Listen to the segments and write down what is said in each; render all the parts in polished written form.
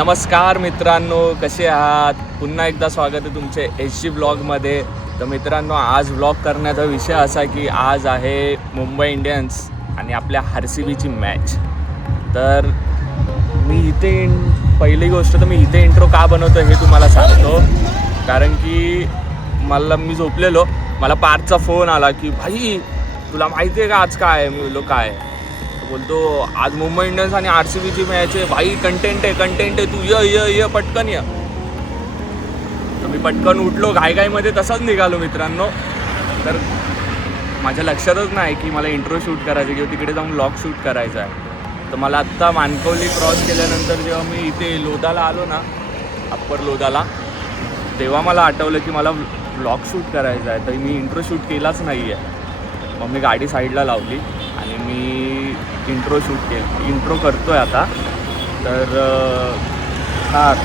नमस्कार मित्रांनो, कसे आहात? पुन्हा एकदा स्वागत आहे तुमचे एच जी ब्लॉगमध्ये. तर मित्रांनो, आज ब्लॉग करण्याचा विषय असा की आज आहे मुंबई इंडियन्स आणि आपल्या RCBची मॅच. तर मी इथे पहिली गोष्ट तर मी इथे इंट्रो का बनवतो हे तुम्हाला सांगतो. कारण की मी झोपलेलो, मला पार्थचा फोन आला की भाई तुला माहिती आहे का आज काय? मी बोललो काय? बोलतो आज मुंबई इंडियन्स आणि RCBची मॅच आहे भाई, कंटेंट आहे तू ये पटकन ये. तर मी पटकन उठलो, घाईमध्ये तसाच निघालो मित्रांनो. तर माझ्या लक्षातच नाही की मला इंट्रो शूट करायचं किंवा तिकडे जाऊन व्लॉग शूट करायचा आहे. तर मला आत्ता मानकवली क्रॉस केल्यानंतर जेव्हा मी इथे लोधाला आलो ना, अप्पर लोधाला, तेव्हा मला आठवलं की मला व्लॉग शूट करायचा आहे. तर मी इंट्रो शूट केलाच नाही आहे. मग मी गाडी साईडला लावली आणि मी इंट्रो करतो आहे आता. तर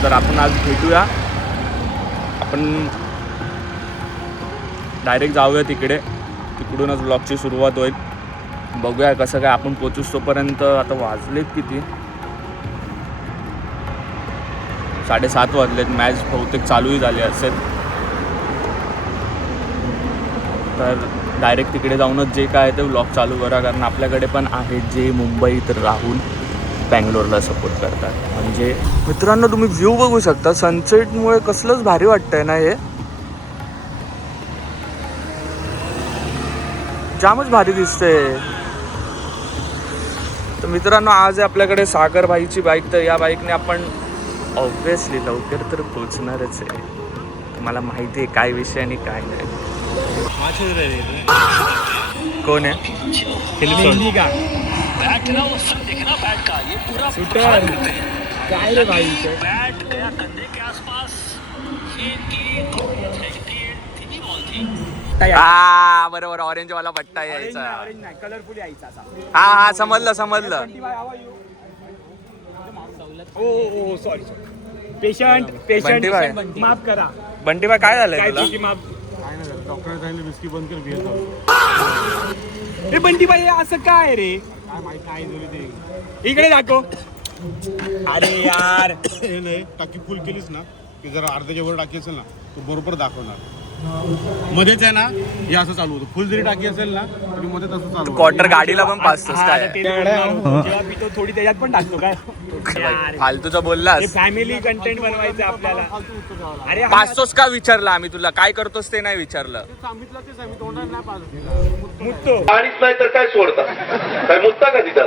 तर आपण आज भेटूया. आपण डायरेक्ट जाऊया तिकडूनच ब्लॉगची सुरुवात होईल. बघूया कसं काय आपण पोचूस. तोपर्यंत आता वाजलेत किती? 7:30 वाजलेत. मॅच बहुतेक चालूही झाली असेल. तर डायरेक्ट तिकडे जाऊनच जे काय ते व्लॉग चालू करा. कारण आपल्याकडे पण आहेत जे मुंबईत राहून बँगलोरला सपोर्ट करतात. म्हणजे मित्रांनो, तुम्ही व्ह्यू बघू शकता. सनसेटमुळे कसलंच भारी वाटतंय ना, हे जामच भारी दिसतंय. तर मित्रांनो, आज आहे आपल्याकडे सागर भाईची बाईक. तर या बाईकने आपण ऑब्व्हियसली लवकर तर पोचणारच आहे. मला माहिती आहे काय विषय आणि काय नाही. कोण आहे? काय रे भाई, बरोबर, ऑरेंज वाला पट्टा यायचा. कलरफुल यायचा. हा समजलं. ओ सॉरी पेशंट माफ करा. बंटी बाय, काय झालंय तुला? डॉक्टर सांगितलं विस्की बंद कर, बिअर. ए बंटी बाई, असं काय रे? काय माहित काय झालं ते. इकडे दाखव. अरे यार, टाकी फुल केलीस ना की जरा अर्ध्याच्या वर टाकी असेल ना तो बरोबर दाखवणार. मध्येच आहे ना हे असं चालू होतं. फुल जरी टाकी असेल ना तरी मध्ये तसं चालू होतं. क्वार्टर गाडीला पण पाचतोस काय? जेव्हा पितो थोडी त्याच्यात पण टाकतो काय. फालतूचा बोललास. फॅमिली कंटेंट बनवायचं आपल्याला. अरे पाचतोस का विचारलं आम्ही तुला? काय करतोस ते नाही विचारलं. सांगितलं तेच आहे, मी तोंडाला नाही पाजत. मुततो. पाणीच नाही तर काय सोडता? काय मुत्ता का तिथं?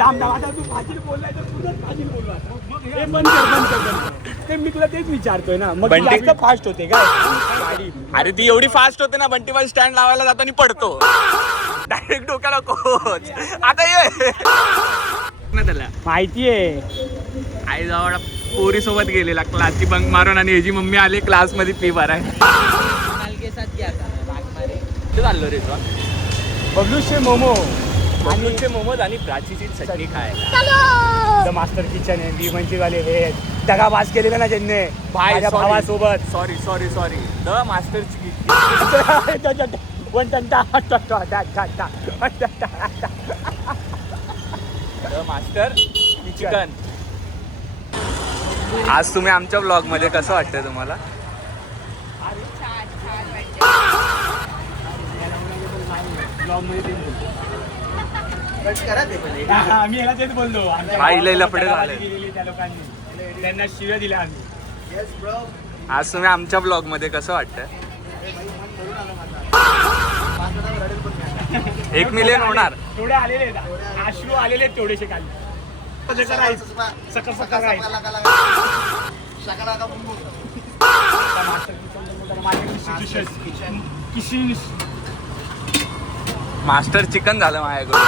थांब आता तू फाजील बोललाय तर तुझंच फाजील बोलू आता. हे बंद कर. ते मी तुला तेच विचारतोय ना. मग बंटी जास्त फास्ट होते काय गाडी? अरे ती एवढी फास्ट होते ना, बंटीबाई स्टँड लावायला जाताना पडतो डायरेक्ट डोक्याला कोच. आता ये त्याला माहितीये. आई जवळ पोरी सोबत गेलेला क्लासची बंक मारून आणि ह्याची मम्मी आली क्लासमध्ये फी भराय. चाललो रे तुला बबलूचे मोमो आणि मोमोज आणि प्राचीची चटणी खायला. द मास्टर किचन आहे. विमनची वाले हे दगाबाज केलेलं ना ज्यांनी माझ्या भावासोबत. सॉरी द मास्टरची द मास्टर चिकन. आज तुम्ही आमच्या ब्लॉग मध्ये कसं वाटतंय तुम्हाला? आम्ही ह्याला तेच बोललो. लय लफडे झाले. त्या लोकांनी त्यांना शिव्या दिल्या आम्ही. आज तुम्ही आमच्या ब्लॉग मध्ये कसं वाटतंय? 1 मिलियन होणार. थोडे आलेले आहेत, अश्रू आलेले आहेत तेवढेशे खाली. मास्टर चिकन झालं माझ्याकडून.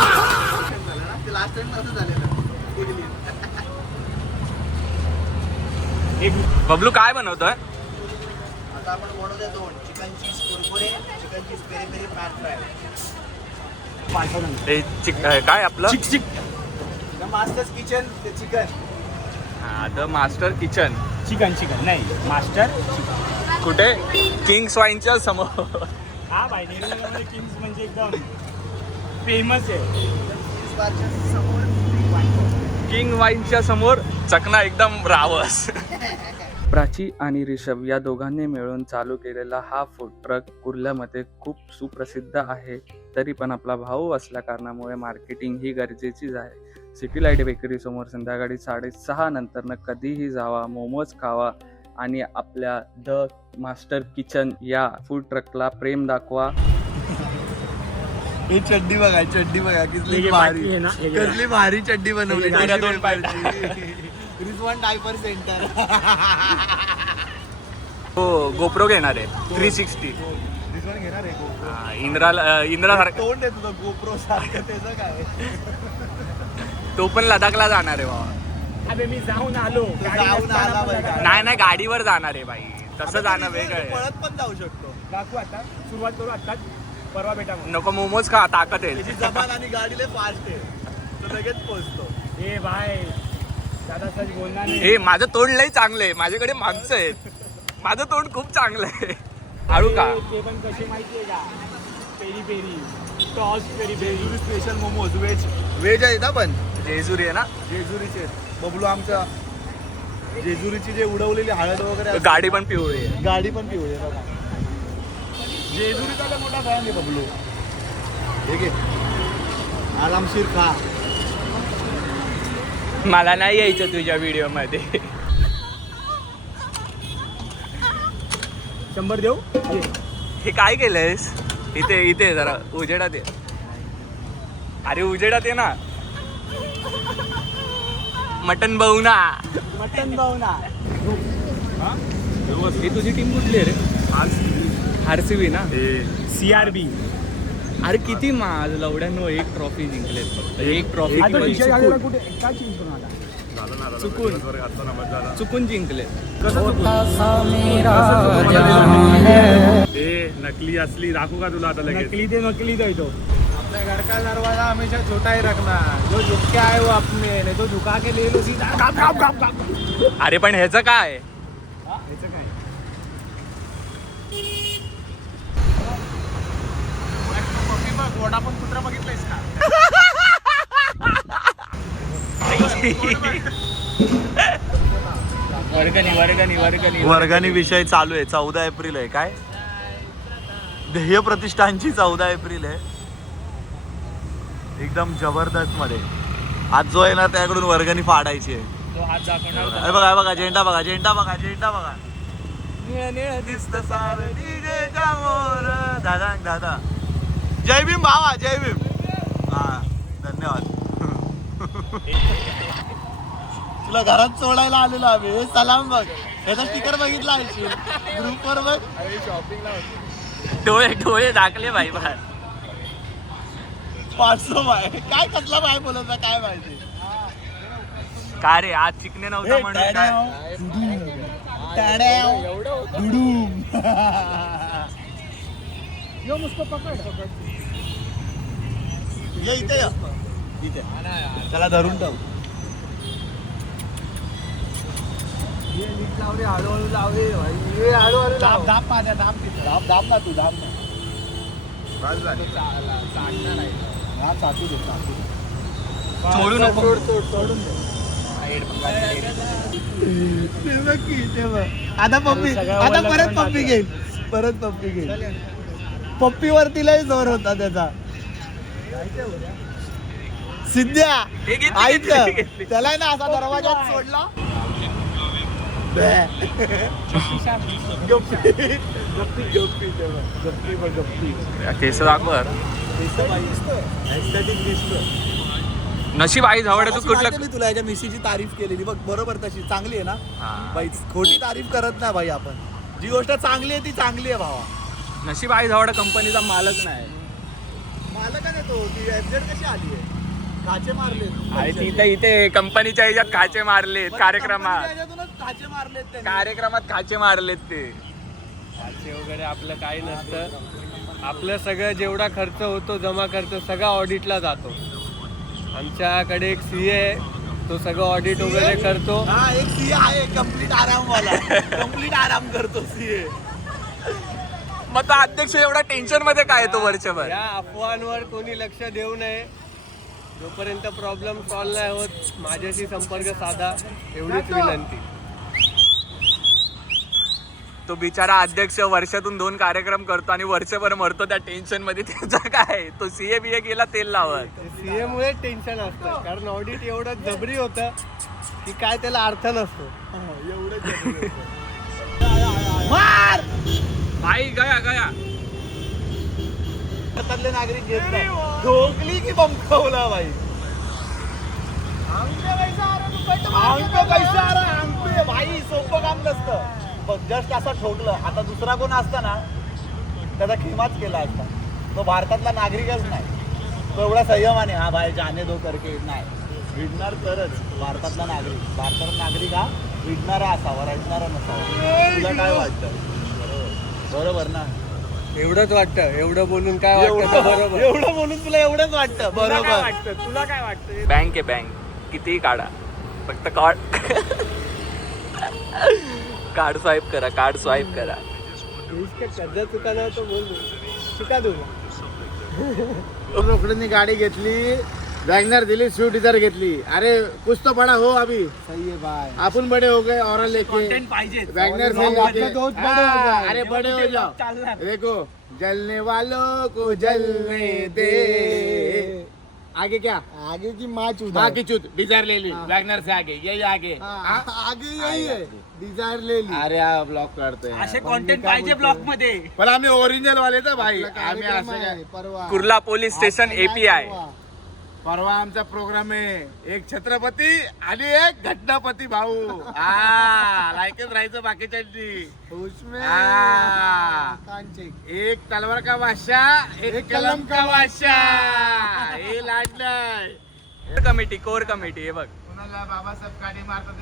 बबलू काय बनवतोय? आता आपण बनवतोय 2 चिकन चीज कुरकुरे, chicken cheese peri peri pan fry. काय आपलं द मास्टर्स किचन ते chicken. The master kitchen. Chicken नाही मास्टर. कुठे? किंग स्वाईनच्या समोर. हा भाई, नेरळमध्ये किंग्स म्हणजे एकदम फेमस आहे. समोर किंग वाईनच्या समोर चकना एकदम रावस. प्राची आणि ऋषभ या दोघांनी मिळून चालू केलेला हा फूड ट्रक कुर्ल्यामध्ये खूप सुप्रसिद्ध आहे. तरी पण आपला भाऊ असल्या कारणामुळे मार्केटिंग ही गरजेचीच आहे. सिटी लाईट बेकरी समोर संध्याकाळी 6:30 नंतर कधीही जावा, मोमोज खावा आणि आपल्या द मास्टर किचन या फूड ट्रकला प्रेम दाखवा. ही चड्डी बघा कसली भारी कसली भारी चड्डी बनवली. Rizwan diaper centre. हो गोप्रो घेणार आहे 360. रिझॉर्ट घेणार आहे इंद्रा सारखा तोंड आहे तुझं गोप्रो सारखं त्याचं काय. तो पण लडाखला जाणार आहे बाबा. अबे मी जाऊन आलो. जाऊन आला बाई गाडी. नाही गाडीवर जाणार आहे बाई. तसं जाणं वेगळं आहे. पळत पण जाऊ शकतो. दाखवू आता सुरुवात करू आत्ताच. परवा भेटा मग. नको मोमोज खा ताकद त्याची येईल. जबान आणि गाडीला फास्ट आहे तो लगेच पोहोचतो. ए बाय दादा सच बोलणार नाही. हे माझं तोंड लई चांगलं आहे. माझ्याकडे माणसं आहेत. माझं तोंड खूप चांगलं आहे. आळू का ते पण कसे माहितीये का peri peri toss peri peri. Jejuri special momos veg आहेत ना पण जेजुरी आहे ना. जेजुरीचे बबलू आमच्या जेजुरीची जे उडवलेली हळद वगैरे असते. गाडी पण पिवळी आहे. गाडी पण पिवळी आहे बघा. जेजुरीचा लय मोठा फॅन आहे बबलू. ठीक आहे आरामशीर खा. मला नाही यायचं तुझ्या व्हिडिओ मध्ये. 100 देऊ ये. हे काय केलंयस इथे जरा उजेडात ये. अरे उजेडात ये ना. मटन बघू ना. मटन भाऊ ना. ही तुझी टीम कुठली आहे रे? RCB ना. CRB. अरे किती माझ लवड्यानो एक ट्रॉफी जिंकलेत फक्त. एक ट्रॉफी आता विषय झालेला कुठे काय चेंज करून आला? चुकून जिंकले. नकली असली दाखवू का तुला आता लगेच. नकली तो तो. अपने घर का दरवाजा हमेशा छोटा ही रखना. जो झुक के आए वो अपने नहीं तो झुका के ले लो सीधा. Gap gap gap gap. अरे पण ह्याचं काय ह्याचं काय? घोडा पण कुत्रा बघितलायस का? वर्गणी विषय चालू आहे. 14 एप्रिल आहे. काय ध्येय प्रतिष्ठानची 14 एप्रिल आहे. एकदम जबरदस्त मध्ये आज जो आहे ना त्याकडून वर्गणी फाडायची आहे. तो हात दाखवणार. हे बघा झेंडा बघा. निळ दिसत सार डीजेच्या मोर. दादा जय भीम भावा जय भीम. हा धन्यवाद. तुला घरात सोडायला आलेलो आम्ही. हे सलाम बघ. याचा स्टिकर बघितला आहे ग्रुपवर बघ. डोळे दाखले बाई बाहेर. 500 बाय काय कसला बाय बोलत काय माहिती. का रे आज चिकने नव्हता म्हणून काय. ये इथे त्याला धरून ठेव. हळूहळू लावले. दाब ना तू दाब ना. हा चाचू दे. सोडू नको. आता परत पप्पी घेईल. पप्पीवरती लय जोर होता त्याचा. सिद्ध्या ऐकलं त्याला ना असा दरवाजात सोडला. केस दाखवर. नशीब आई जवळ तू कुठलं. मी तुला याच्या मिशीची तारीफ केलेली बघ. बरोबर तशी चांगली आहे ना हा. बाई. खोटी तारीफ करत नाही भाई आपण. जी गोष्ट चांगली आहे ती चांगली आहे भावा. नशीब आई जवळ कंपनीचा मालक नाही. मला काय देतो ती FZ कशी आली आहे. काचे मारले आणि तिथे इथे कंपनीच्या ह्याच्यात काचे मारलेत कार्यक्रमात. काचे मारलेत त्यांनी. कार्यक्रमात काचे मारलेत ते. पैसे वगैरे आपलं काही नसतं. आपलं सगळं जेवढा खर्च होतो जमा खर्च सगळा ऑडिटला जातो. आमच्याकडे एक CA आहे. तो सगळं ऑडिट वगैरे करतो. हा एक CA आहे कम्प्लीट आरामवाला. कम्प्लीट आराम करतो CA. मग तो अध्यक्ष एवढा टेन्शन मध्ये काय येतो वर्षभर. या अफवांवर कोणी लक्ष देऊ नये. जोपर्यंत प्रॉब्लेम सॉल्व नाही होत माझ्याशी संपर्क साधा, एवढीच विनंती. तो बिचारा अध्यक्ष वर्षातून 2 कार्यक्रम करतो आणि वर्षभर मरतो त्या टेन्शन मध्ये. त्याचा काय, तो सीए बीए गेला तेल लावत. सीए मुळे टेन्शन असतं, कारण ऑडिट एवढं जबरी होतं की काय त्याला अर्थ नसतो. भाई गया गया. भारतातले नागरिक घेत नाही, झोकली की बंकवला भाई. भाई सोपं काम नसतं. जस्ट असं ठोकलं, आता दुसरा कोण असता ना त्याचा खिमाच केला असता. तो भारतातला नागरिकच नाही, तो एवढा संयमाने हा भाई जाने दो करके नाही. विडणार तरच भारतातला नागरिक. भारतातला नागरिक हा विडणारा असावा, रडणारा नसावा. तुला काय वाटतं? बरोबर ना? एवढंच वाटतं. एवढं बोलून काय वाटतं? बरोबर. एवढं बोलून तुला एवढंच वाटतं? बरोबर. तुला काय वाटतं? बँक आहे बँक, कितीही काढा, फक्त कार्ड स्वाईप करा, कार्ड स्वाईप करा. कर्ज चुकाना तो बोल शिका तुला. रोकडीने गाडी घेतली, वॅगनर दिली, स्विफ्ट डिझायर घेतली. अरे कुछ तो बड़ा हो अभी. सही है भाई. आपण बड़े हो गए और लेके पाहिजे. वैगनर से बड़े हो जाओ. अरे बड़े हो जाओ. देखो जलने वालों को जलने दे. आगे क्या? आगे की माच माँ की चूत. डिजायर ले ली वैगनर से आगे, यही आगे. आगे यही है. डिझायर ले ली. अरे हा ब्लॉक करतोय. असे कॉन्टेंट पाहिजे ब्लॉग मध्ये. पण आम्ही ओरिजिनल वाले तर भाई. आम्ही असं काय. परवा कुर्ला पोलीस स्टेशन API. परवा आमचा प्रोग्राम आहे. एक छत्रपती आणि एक घटनापती भाऊ. हा लायकच राहायचं बाकीच्यांनी. उसमें एक तलवार का बादशाह, एक कलम का बादशाह. हे लाडलंय. Committee, core committee. हे बघ, कुणाला बाबासाहेब काढी मारतात.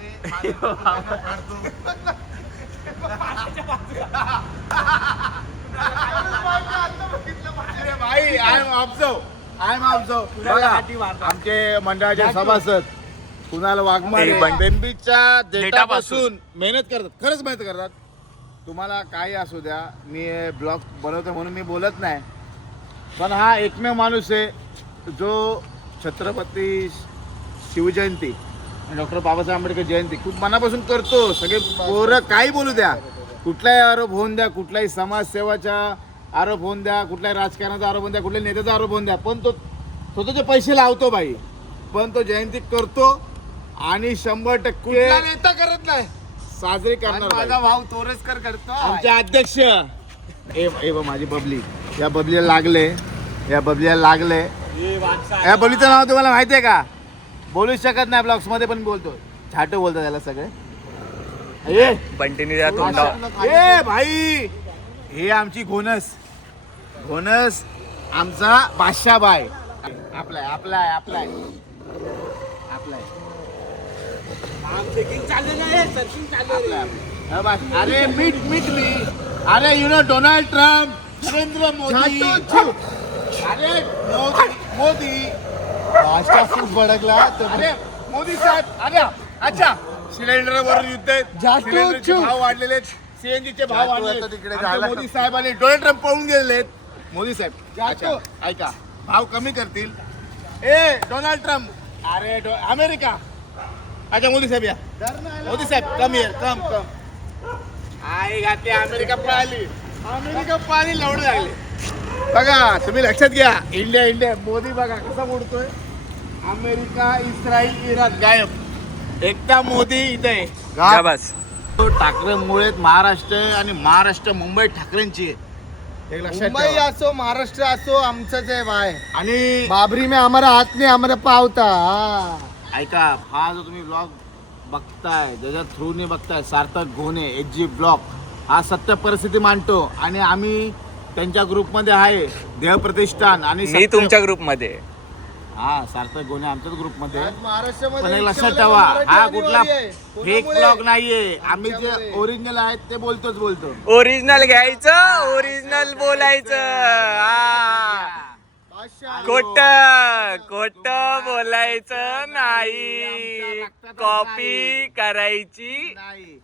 भाई आय एम ऑब्झर्व. बघा आमचे मंडळाचे सभासद कुणाल वाघमारे हे बंड- बेंबीच्या डेटापासून डेटापासून मेहनत करतात, खरंच मेहनत करतात. तुम्हाला काही असू द्या, मी ब्लॉग बनवतो म्हणून मी बोलत नाही, पण हा एकमेव माणूस आहे जो छत्रपती शिवजयंती डॉक्टर बाबासाहेब आंबेडकर जयंती खूप मनापासून करतो. सगळे पोरं काही बोलू द्या, कुठलाही आरोप होऊन द्या, कुठलाही समाजसेवाचा आरोप होऊन द्या, कुठल्याही राजकारणाचा आरोप होऊन द्या, कुठल्याही नेत्याचा आरोप होऊन द्या, पण तो स्वतःचे पैसे लावतो बाई, पण तो जयंती करतो आणि 100% नेता करत नाही. साजरी करणार. माझा भाऊ तोरसकर करतो. आमचे अध्यक्ष ए माझी बबली, या बबलीला लागले, या बबलीला लागले. या बबलीचं नाव तुम्हाला माहिती आहे का? बोलूच शकत नाही ब्लॉग्स मध्ये, पण बोलतो. छाटो बोलतात त्याला सगळे. ए बंटीने त्या तोंडावर. ए भाई, हे आमची घोणस आमचा बादशाह बाय. आपलाय अरे मीट मी. अरे you know Donald Trump, Narendra Modi. अरे मोदी खूप भडकला. अरे मोदी साहेब. अरे अच्छा, सिलेंडर वरून युद्ध आहेत, सिलेंडरचे भाव वाढलेले आहेत, सीएनजीचे भाव वाढले. आमचे मोदी साहेब आणि डोनाल्ड ट्रम्प पळून गेलेले आहेत. मोदी साहेब अच्छा, ऐका, भाव कमी करतील. ए डोनाल्ड ट्रम्प, अरे अमेरिका. अच्छा मोदी साहेब या. मोदी साहेब कम हिअर, कम आई घातली. अमेरिका पळाली लवडे लागले. बघा तुम्ही लक्षात घ्या. इंडिया मोदी बघा कसा मोडतोय. अमेरिका, इस्रायल, इराण गायब. एकटा मोदी इथे जा बस. ठाकरे मुळे महाराष्ट्र आणि महाराष्ट्र मुंबई ठाकरेंची आहे. एक लक्षात मुंबई ठेवा. असो महाराष्ट्र असो आमचंच आहे भाई. आणि बाबरी में हमारा हात नाही, हमारा पावता. ऐका, हा जो तुम्ही ब्लॉग बघताय, ज्याच्या थ्रूने बघताय, सार्थक घोणे HG ब्लॉग, हा सत्य परिस्थिती मांडतो आणि आम्ही त्यांच्या ग्रुपमध्ये आहे, देह प्रतिष्ठान. आणि मी सत्य- तुमच्या ग्रुपमध्ये. हा सार्थक घोणे आमच्याच ग्रुपमध्ये. आज महाराष्ट्रामध्ये पण एक रिक्षा लक्षात वाले ठेवा, मराठी हा आणि कुठला वाली आहे. फेक कोणामुळे? ब्लॉग नाहीये. आम्ही जे आमच्यामुळे. ओरिजिनल आहेत ते बोलतो. ओरिजिनल घ्यायचं, ओरिजिनल बोलायचं. बादशाह. खोट बोलायचं नाही, कॉपी करायची. नाही.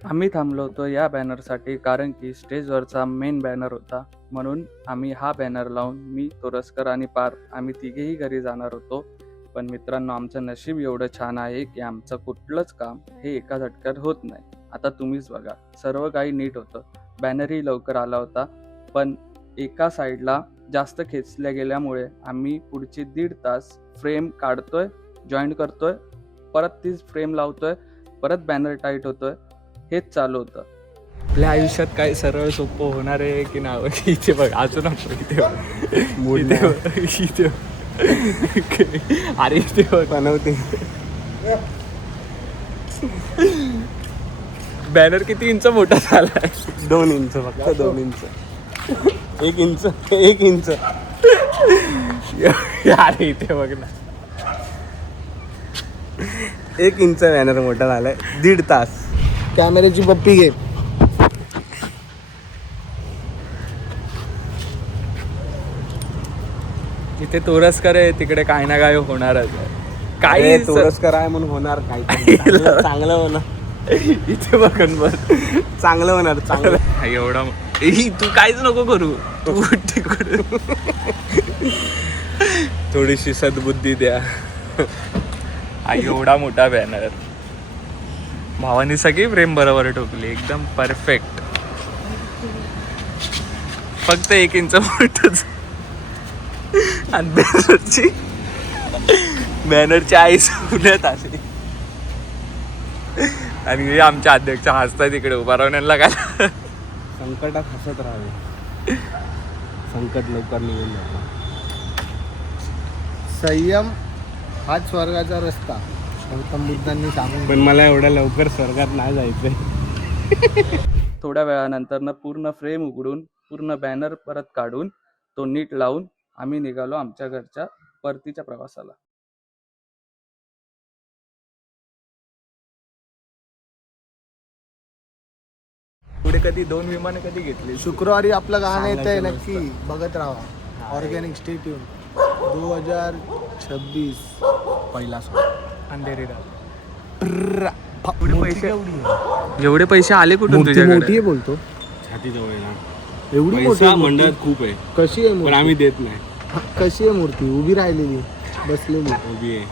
आम्ही थांबलो होतो या बॅनरसाठी कारण की स्टेजवरचा मेन बॅनर होता, म्हणून आम्ही हा बॅनर लावून मी, तोरसकर आणि पार्थ आम्ही तिघेही घरी जाणार होतो. पण मित्रांनो, आमचं नशीब एवढं छान आहे की आमचं कुठलंच काम हे एका झटक्यात होत नाही. आता तुम्हीच बघा, सर्व काही नीट होतं, बॅनरही लवकर आला होता, पण एका साईडला जास्त खेचल्या गेल्यामुळे आम्ही पुढचे 1.5 तास फ्रेम काढतोय, जॉईंट करतोय, परत तीच फ्रेम लावतोय, परत बॅनर टाईट होतोय, हेच चालू होतं. आपल्या आयुष्यात काय सरळ सोपं होणार आहे की नाही? इथे बघ, अजून इथे अरे इथे बनवते बॅनर किती इंच मोठा झालाय? 2 इंच फक्त 2 इंच 1 इंच अरे इथे बघ ना, 1 इंच बॅनर मोठा झालाय. 1.5 तास. कॅमेऱ्याची पप्पी घे. इथे तोरसकर आहे, तिकडे काय ना काय होणारच आहे. काही काही तोरसकर आहे म्हणून होणार काही चांगलं होणार. इथे बघन बघ, चांगलं होणार चांगलं. एवढा तू काहीच नको करू, तू तिकडे थोडीशी सद्बुद्धी द्या. हा एवढा मोठा बॅनर, भावानी सगळी फ्रेम बरोबर ठोकली, एकदम परफेक्ट. फक्त 1 इंच मोठच. आणि बॅनरची आई पुण्यात आली आणि हे आमच्या अध्यक्ष हसतात तिकडे उभा राहण्याला. काय संकटात हसत राहावे, संकट लवकर निघून जातं. संयम हाच स्वर्गाचा रस्ता, गौतम बुद्धांनी सांगून. पण मला एवढ्या लवकर स्वर्गात नाही जायचंय. थोड्या वेळानंतर पूर्ण फ्रेम उघडून, पूर्ण बॅनर परत काढून, तो नीट लावून आम्ही निघालो आमच्या घरच्या परतीच्या प्रवासाला. पुढे कधी 2 विमानं कधी घेतली? शुक्रवारी आपलं गाणं येतंय, नक्की बघत राहा. Organic stay tune. 2026 पहिला सॉन्ग. अंधेरी पुढे पैसे एवढे पैसे आले कुठून मोठी तुझ्याकडे? आहे बोलतो. छाती जवळ आहे ना. एवढी मोठी पैसा आहे मूर्ती. मंडळात खूप आहे, कशी आहे पण मूर्ती? आम्ही देत नाही. कशी आहे मूर्ती? उभी राहिलेली, बसलेली. उभी आहे.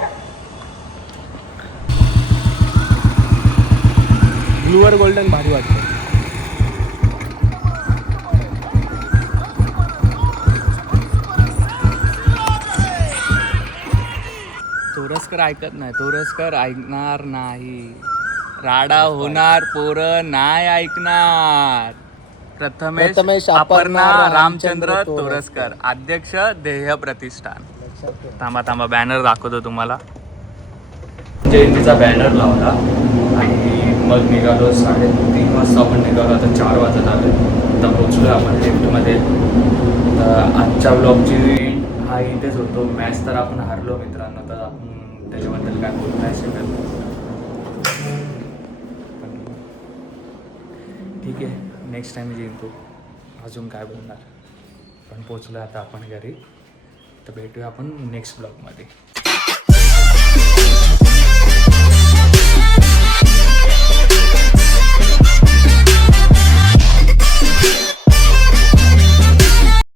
ब्लूवर गोल्डन भारी वाटतं. तोरसकर ऐकत नाही, तोरसकर ऐकणार नाही, राडा होणार, पोरं नाही ऐकणार. प्रथमेश अपर्णा रामचंद्र तोरसकर, अध्यक्ष ध्येय प्रतिष्ठान. थांबा बॅनर दाखवतो तुम्हाला. जयंतीचा बॅनर लावला आणि मग निघालो. 3:30 वाजता आपण निघालो. आता 4 वाजत आले. आता पोचलो आपण लिफ्टमध्ये. आजच्या ब्लॉगची हा इथेच होतो. मॅच तर आपण हारलो मित्रांनो, तर आपण त्याच्याबद्दल काय बोलू नाही शकत. ठीक आहे, नेक्स्ट टाईम जिंकू, अजून काय बोलणार. पण पोचलो आता आपण घरी, तर भेटूया आपण नेक्स्ट ब्लॉगमध्ये.